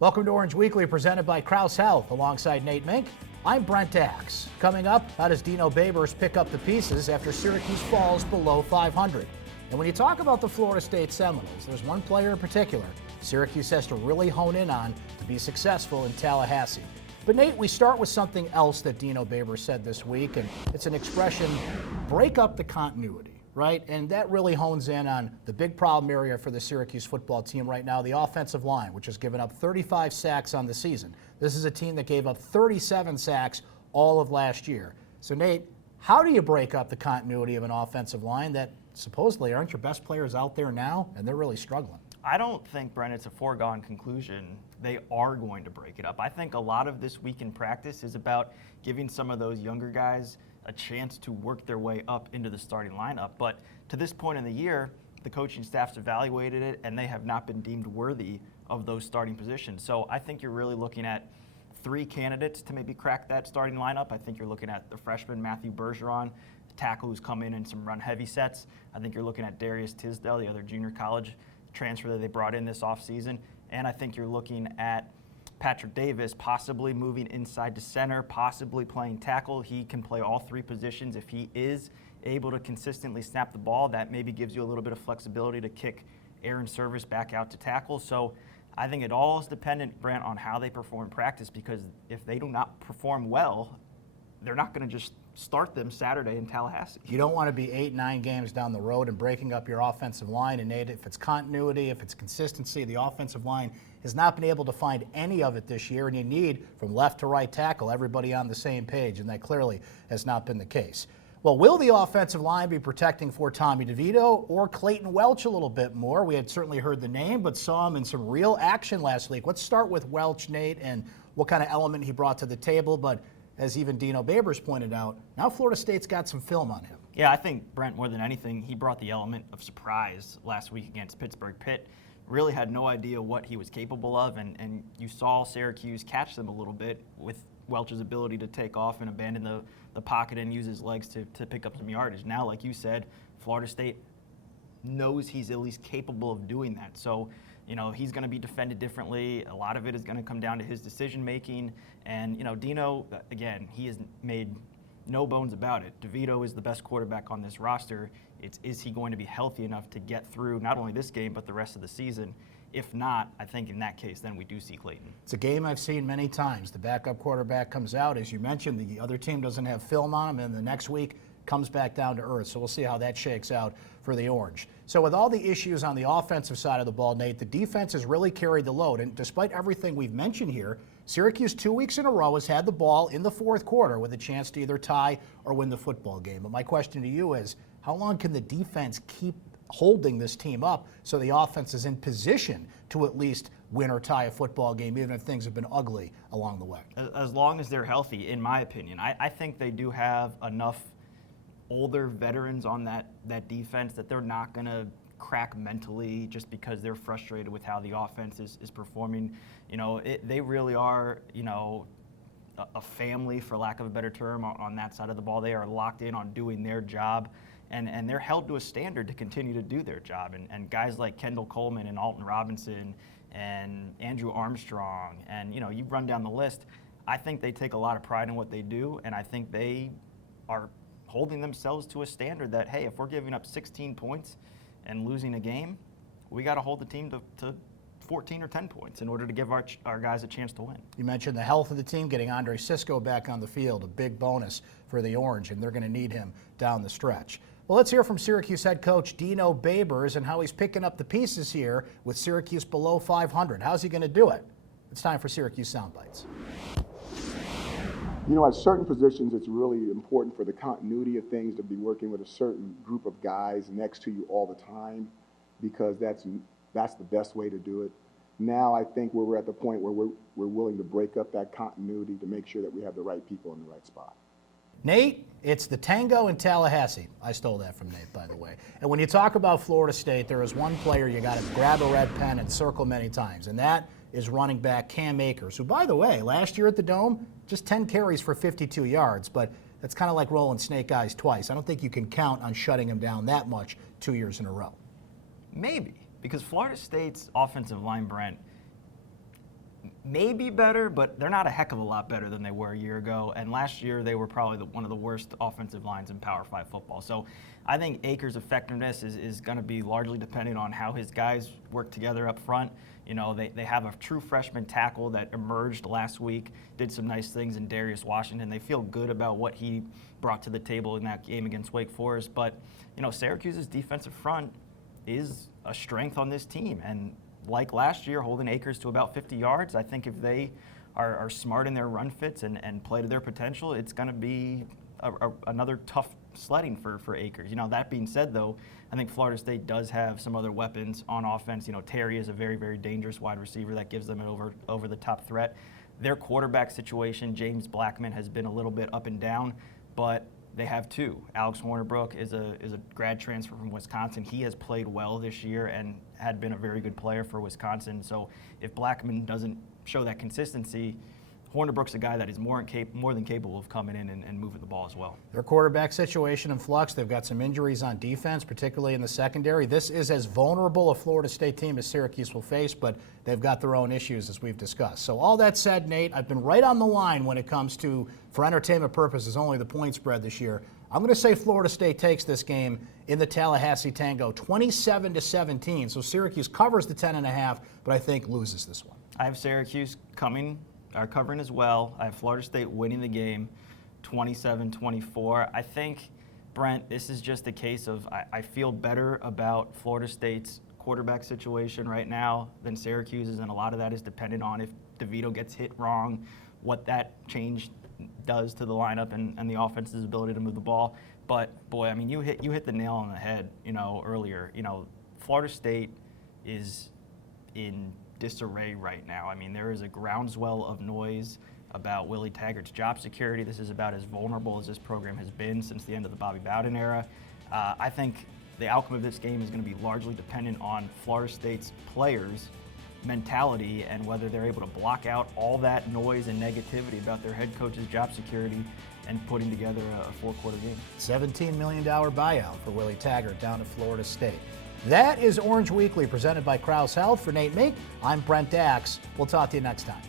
Welcome to Orange Weekly, presented by Krause Health, alongside Nate Mink. I'm Brent. Coming up, how does Dino Babers pick up the pieces after Syracuse falls below 500? And when you talk about the Florida State Seminoles, there's one player in particular Syracuse has to really hone in on to be successful in Tallahassee. But Nate, we start with something else that Dino Babers said this week, and it's an expression, break up the continuity. Right? And that really hones in on the big problem area for the Syracuse football team right now, the offensive line, which has given up 35 sacks on the season. This is a team that gave up 37 sacks all of last year. So, Nate, how do you break up the continuity of an offensive line that supposedly aren't your best players out there now, and they're really struggling? I don't think, Brent, it's a foregone conclusion they are going to break it up. I think a lot of this week in practice is about giving some of those younger guys a chance to work their way up into the starting lineup. But to this point in the year, the coaching staff's evaluated it, and they have not been deemed worthy of those starting positions. So I think you're really looking at three candidates to maybe crack that starting lineup. I think you're looking at the freshman Matthew Bergeron, a tackle who's come in some run-heavy sets. I think you're looking at Darius Tisdale, the other junior college transfer that they brought in this offseason. And I think you're looking at Patrick Davis possibly moving inside to center, possibly playing tackle. He can play all three positions. If he is able to consistently snap the ball, that maybe gives you a little bit of flexibility to kick Aaron Service back out to tackle. So I think it all is dependent, Brent, on how they perform in practice, because if they do not perform well, they're not going to just start them Saturday in Tallahassee. You don't want to be 8-9 games down the road and breaking up your offensive line. And Nate, if it's continuity, if it's consistency, the offensive line has not been able to find any of it this year, and you need from left to right tackle everybody on the same page, and that clearly has not been the case. Well, will the offensive line be protecting for Tommy DeVito or Clayton Welch a little bit more? We had certainly heard the name, but saw him in some real action last week. Let's start with Welch, Nate, and what kind of element he brought to the table. But as even Dino Babers pointed out, now Florida State's got some film on him. Yeah, I think, Brent, more than anything, he brought the element of surprise last week against Pittsburgh. Pitt really had no idea what he was capable of, and you saw Syracuse catch them a little bit with Welch's ability to take off and abandon the pocket and use his legs to pick up some yardage. Now, like you said, Florida State knows he's at least capable of doing that. So, you know, he's going to be defended differently. A lot of it is going to come down to his decision-making. And, you know, Dino, again, he has made no bones about it. DeVito is the best quarterback on this roster. Is he going to be healthy enough to get through not only this game but the rest of the season? If not, I think in that case, then we do see Clayton. It's a game I've seen many times. The backup quarterback comes out. As you mentioned, the other team doesn't have film on him, and the next week comes back down to earth. So we'll see how that shakes out for the Orange. So with all the issues on the offensive side of the ball, Nate, the defense has really carried the load. And despite everything we've mentioned here, Syracuse 2 weeks in a row has had the ball in the fourth quarter with a chance to either tie or win the football game. But my question to you is, how long can the defense keep holding this team up so the offense is in position to at least win or tie a football game, even if things have been ugly along the way? As long as they're healthy, in my opinion. I think they do have enough older veterans on that defense that they're not going to crack mentally just because they're frustrated with how the offense is performing. You know, they really are, you know, a family, for lack of a better term, on that side of the ball. They are locked in on doing their job, and they're held to a standard to continue to do their job. And guys like Kendall Coleman and Alton Robinson and Andrew Armstrong, and, you know, you run down the list, I think they take a lot of pride in what they do, and I think they are holding themselves to a standard that, hey, if we're giving up 16 points and losing a game, we got to hold the team to 14 or 10 points in order to give our guys a chance to win. You mentioned the health of the team, getting Andre Cisco back on the field, a big bonus for the Orange, and they're going to need him down the stretch. Well, let's hear from Syracuse head coach Dino Babers and how he's picking up the pieces here with Syracuse below 500. How's he going to do it? It's time for Syracuse Soundbites. You know, at certain positions, it's really important for the continuity of things to be working with a certain group of guys next to you all the time, because that's the best way to do it. Now I think we're at the point where we're willing to break up that continuity to make sure that we have the right people in the right spot. Nate, it's the tango in Tallahassee. I stole that from Nate, by the way. And when you talk about Florida State, there is one player you got to grab a red pen and circle many times, and that is running back Cam Akers, who, by the way, last year at the Dome, just 10 carries for 52 yards, but that's kind of like rolling snake eyes twice. I don't think you can count on shutting him down that much 2 years in a row. Maybe, because Florida State's offensive line, Brent, maybe better, but they're not a heck of a lot better than they were a year ago. And last year, they were probably one of the worst offensive lines in Power 5 football. So I think Akers' effectiveness is going to be largely dependent on how his guys work together up front. You know, they have a true freshman tackle that emerged last week, did some nice things in Darius Washington. They feel good about what he brought to the table in that game against Wake Forest. But, you know, Syracuse's defensive front is a strength on this team. And like last year, holding Akers to about 50 yards, I think if they are smart in their run fits and play to their potential, it's going to be another tough sledding for Akers. You know, that being said, though, I think Florida State does have some other weapons on offense. You know, Terry is a very, very dangerous wide receiver that gives them an over-the-top threat. Their quarterback situation, James Blackman, has been a little bit up and down, but they have two. Alex Hornibrook is a grad transfer from Wisconsin. He has played well this year and had been a very good player for Wisconsin. So if Blackman doesn't show that consistency, Hornibrook's a guy that is more than capable of coming in and moving the ball as well. Their quarterback situation in flux. They've got some injuries on defense, particularly in the secondary. This is as vulnerable a Florida State team as Syracuse will face, but they've got their own issues, as we've discussed. So all that said, Nate, I've been right on the line when it comes to, for entertainment purposes, only the point spread this year. I'm going to say Florida State takes this game in the Tallahassee Tango, 27-17. So Syracuse covers the 10.5, but I think loses this one. I have Syracuse covering as well. I have Florida State winning the game 27-24. I think, Brent, this is just a case of I feel better about Florida State's quarterback situation right now than Syracuse's, and a lot of that is dependent on if DeVito gets hit wrong, what that change does to the lineup and the offense's ability to move the ball. But boy, I mean, you hit the nail on the head, you know, earlier. You know, Florida State is in disarray right now. I mean, there is a groundswell of noise about Willie Taggart's job security. This is about as vulnerable as this program has been since the end of the Bobby Bowden era. I think the outcome of this game is going to be largely dependent on Florida State's players' mentality and whether they're able to block out all that noise and negativity about their head coach's job security and putting together a four-quarter game. $17 million buyout for Willie Taggart down to Florida State. That is Orange Weekly, presented by Krause Health. For Nate Mink, I'm Brent Dax. We'll talk to you next time.